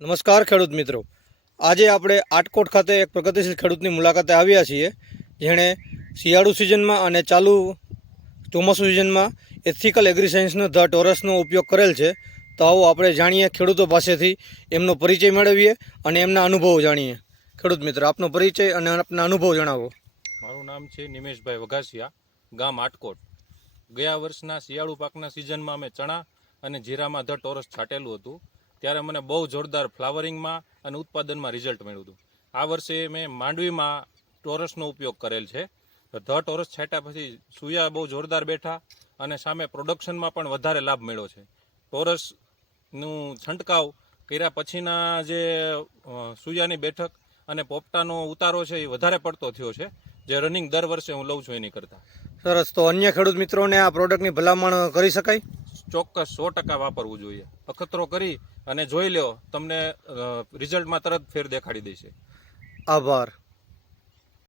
નમસ્કાર ખેડૂત મિત્રો, આજે આપણે આટકોટ ખાતે એક પ્રગતિશીલ ખેડૂતની મુલાકાતે આવ્યા છીએ, જેણે શિયાળુ સિઝનમાં અને ચાલુ ચોમાસુ સિઝનમાં એથિકલ એગ્રીસાયન્સનો ધ ટોરસનો ઉપયોગ કરેલ છે. તો આવો આપણે જાણીએ ખેડૂતો પાસેથી, એમનો પરિચય મેળવીએ અને એમના અનુભવો જાણીએ. ખેડૂત મિત્ર, આપનો પરિચય અને આપના અનુભવ જણાવો. મારું નામ છે નિમેશભાઈ વઘાસિયા, ગામ આટકોટ. ગયા વર્ષના શિયાળુ પાકના સિઝનમાં અમે ચણા અને જીરામાં ધ ટોરસ છાંટેલું હતું. ત્યારે મને બહુ જોરદાર ફ્લાવરિંગમાં અને ઉત્પાદનમાં રિઝલ્ટ મળ્યું હતું. આ વર્ષે મેં માંડવીમાં ટોરસનો ઉપયોગ કરેલ છે. ધ ટોરસ છાંટ્યા પછી સૂયા બહુ જોરદાર બેઠા અને સામે પ્રોડક્શનમાં પણ વધારે લાભ મળ્યો છે. ટોરસનું છંટકાવ કર્યા પછીના જે સૂયાની બેઠક અને પોપટાનો ઉતારો છે એ વધારે પડતો થયો છે, જે રનિંગ દર વર્ષે હું લઉં છું એની કરતાં. સરસ. તો અન્ય ખેડૂત મિત્રોને આ પ્રોડક્ટની ભલામણ કરી શકાય? ચોક્કસ 100% વાપરવું જોઈએ. અખતરો કરી અને જોઈ લો, તમને રિઝલ્ટમાં તરત ફેર દેખાડી દેશે. આભાર.